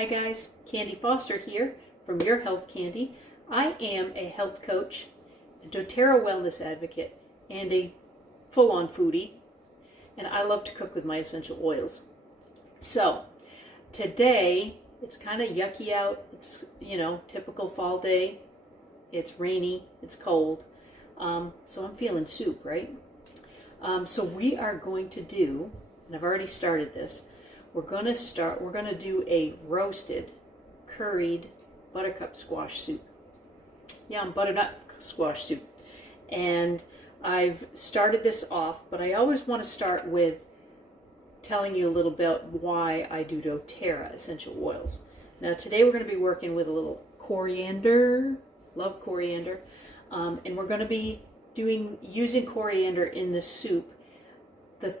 Hi guys, Candy Foster here from Your Health Candy. I am a health coach, a doTERRA wellness advocate, and a full-on foodie, and I love to cook with my essential oils. So today it's kind of yucky out. It's, typical fall day. It's rainy, it's cold, so I'm feeling soup, right? So we are going to do, and I've already started this, we're going to do a roasted, curried buttercup squash soup. Yeah, butternut squash soup. And I've started this off, but I always want to start with telling you a little bit why I do doTERRA essential oils. Now today we're going to be working with a little coriander, love coriander, and we're going to be using coriander in the soup. The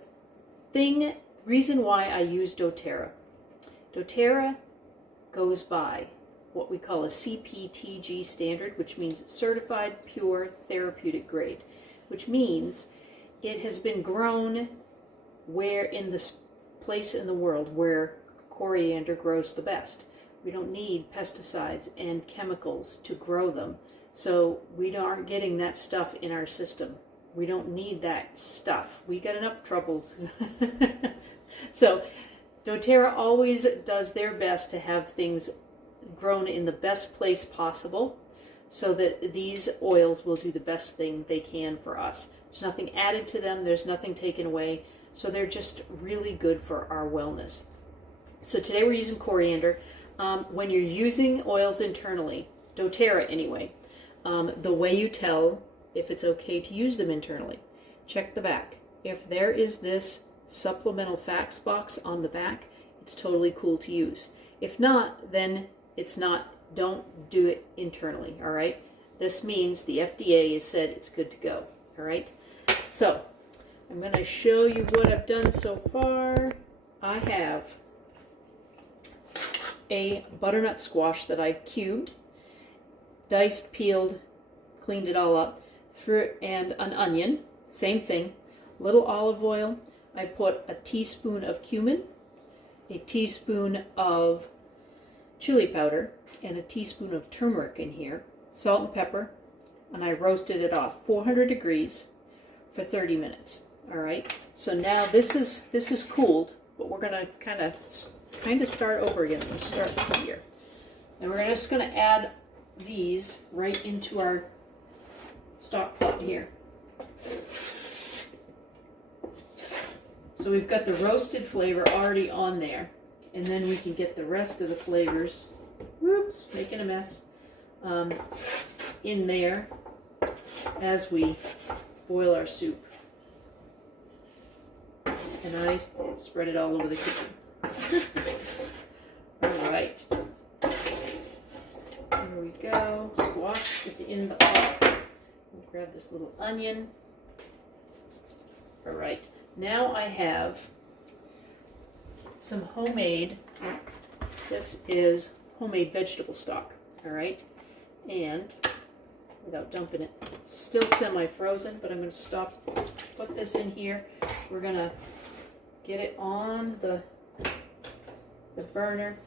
reason why I use doTERRA. doTERRA goes by what we call a CPTG standard, which means Certified Pure Therapeutic Grade, which means it has been grown in this place in the world where coriander grows the best. We don't need pesticides and chemicals to grow them, so we aren't getting that stuff in our system. We don't need that stuff. We got enough troubles. So doTERRA always does their best to have things grown in the best place possible so that these oils will do the best thing they can for us. There's nothing added to them. There's nothing taken away. So they're just really good for our wellness. So today we're using coriander. When you're using oils internally, doTERRA anyway, the way you tell if it's okay to use them internally, check the back. If there is this supplemental facts box on the back, it's totally cool to use. If not, then it's not. Don't do it internally, all right? This means the FDA has said it's good to go, all right? So I'm going to show you what I've done so far. I have a butternut squash that I cubed, diced, peeled, cleaned it all up, and an onion, same thing, little olive oil. I put a teaspoon of cumin, a teaspoon of chili powder, and a teaspoon of turmeric in here, salt and pepper, and I roasted it off 400 degrees for 30 minutes. All right, so now this is cooled, but we're gonna kind of start over again. Let's start here, and we're just gonna add these right into our stock pot here. So we've got the roasted flavor already on there, and then we can get the rest of the flavors, whoops, making a mess, in there as we boil our soup. And I spread it all over the kitchen. All right, here we go. Squash is in the pot. We'll grab this little onion. All right. Now I have some homemade, this is homemade vegetable stock, all right? And without dumping it, it's still semi-frozen, but I'm going to put this in here. We're going to get it on the burner.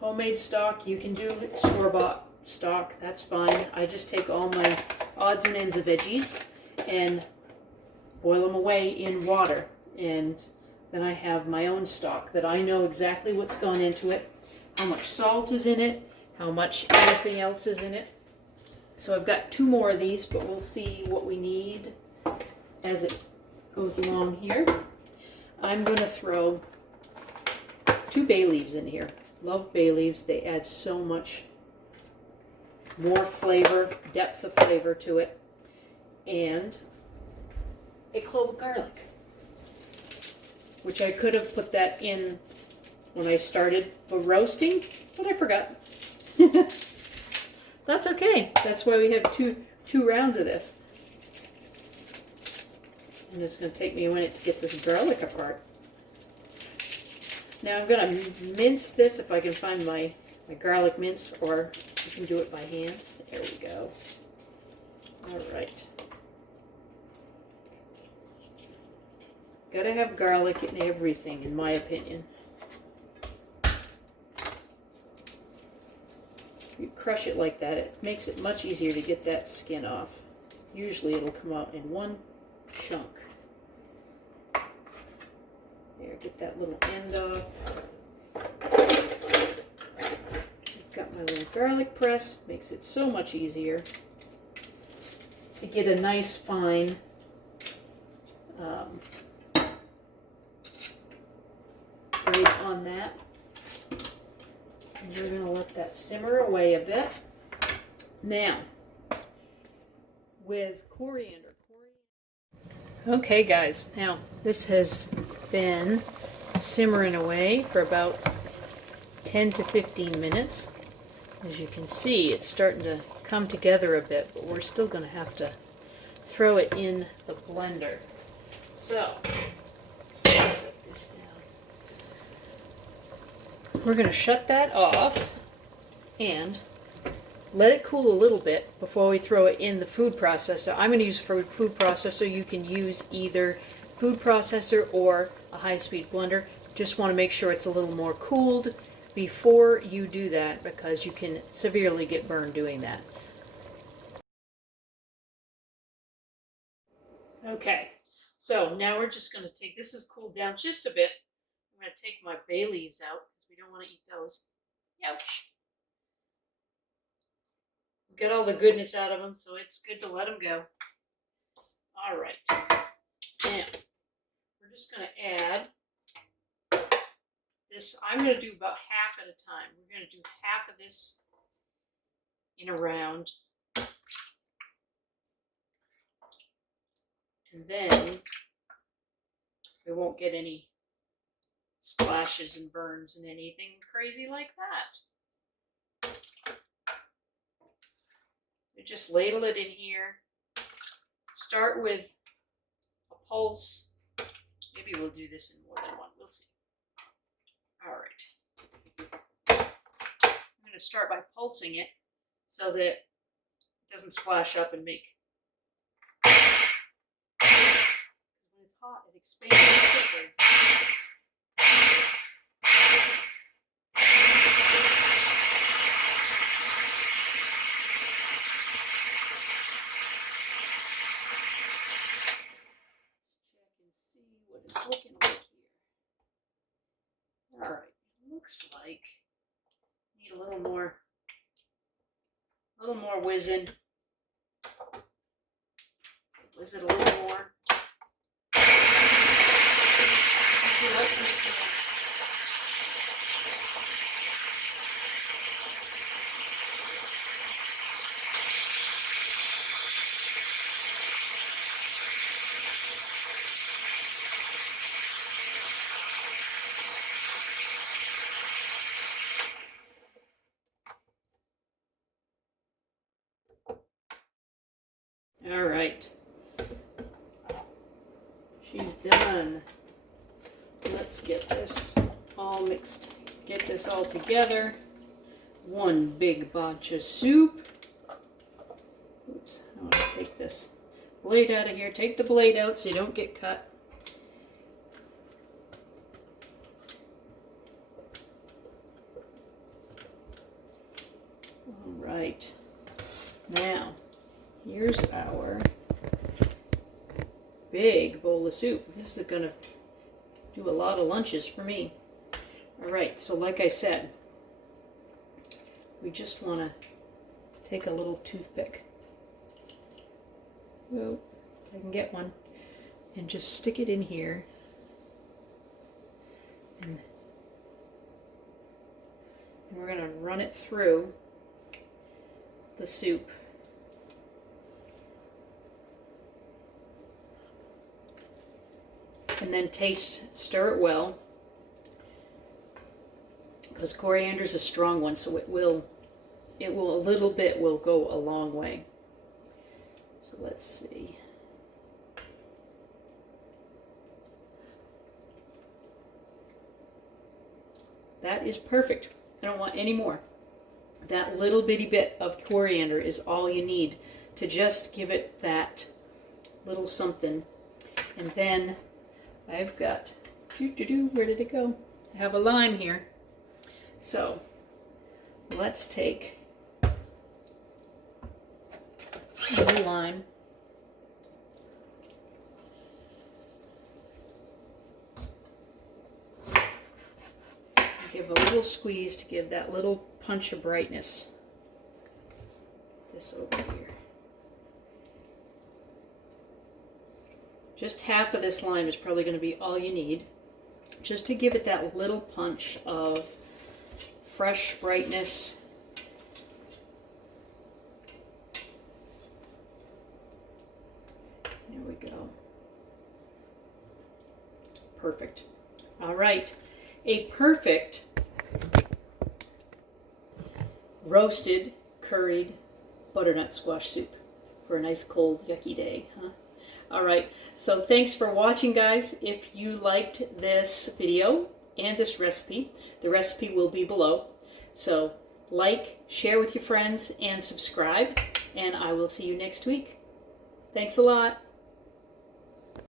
Homemade stock, you can do store-bought stock, that's fine. I just take all my odds and ends of veggies and boil them away in water, and then I have my own stock that I know exactly what's gone into it, how much salt is in it, how much anything else is in it. So I've got 2 more of these, but we'll see what we need as it goes along here. I'm going to throw 2 bay leaves in here. Love bay leaves, they add so much more flavor, depth of flavor to it, and a clove of garlic, which I could have put that in when I started the roasting, but I forgot. That's okay. That's why we have two rounds of this. And it's going to take me a minute to get this garlic apart. Now I'm going to mince this if I can find my garlic mince, or you can do it by hand. There we go. All right. Gotta have garlic in everything, in my opinion. If you crush it like that, it makes it much easier to get that skin off. Usually it'll come out in one chunk. There, get that little end off. I've got my little garlic press. Makes it so much easier to get a nice fine grate on that. And we're going to let that simmer away a bit. Now, with coriander. Okay guys, now this has been simmering away for about 10 to 15 minutes. As you can see, it's starting to come together a bit, but we're still going to have to throw it in the blender. So, set this down. We're going to shut that off and let it cool a little bit before we throw it in the food processor. I'm going to use a food processor. You can use either food processor or a high-speed blender. Just want to make sure it's a little more cooled before you do that, because you can severely get burned doing that. Okay, so now we're just going to take, this has cooled down just a bit. I'm going to take my bay leaves out because we don't want to eat those. Ouch. Get all the goodness out of them, so it's good to let them go. All right, now we're just going to add this. I'm going to do about half at a time. We're going to do half of this in a round, and then we won't get any splashes and burns and anything crazy like that. We just ladle it in here. Start with a pulse. Maybe we'll do this in more than one. We'll see. All right. I'm going to start by pulsing it so that it doesn't splash up and make. When it's hot, it expands quickly. It's looking like here. All right, looks like need a little more whizzing. Whiz it a little more. We like to make things. All right, she's done. Let's get this all mixed, get this all together. One big batch of soup. Oops, I want to take this blade out of here. Take the blade out so you don't get cut. All right, now here's our big bowl of soup. This is going to do a lot of lunches for me. All right, so like I said, we just want to take a little toothpick. Oh, if I can get one. And just stick it in here. And we're going to run it through the soup. And then stir it well, because coriander is a strong one, so it will a little bit will go a long way. So let's see. That is perfect. I don't want any more. That little bitty bit of coriander is all you need to just give it that little something. And then I've got, where did it go? I have a lime here. So let's take the lime. Give a little squeeze to give that little punch of brightness. This over here. Just half of this lime is probably going to be all you need, just to give it that little punch of fresh brightness. There we go. Perfect. All right. A perfect roasted, curried butternut squash soup for a nice cold, yucky day, huh? All right, so thanks for watching, guys. If you liked this video and this recipe, the recipe will be below. So like, share with your friends, and subscribe, and I will see you next week. Thanks a lot.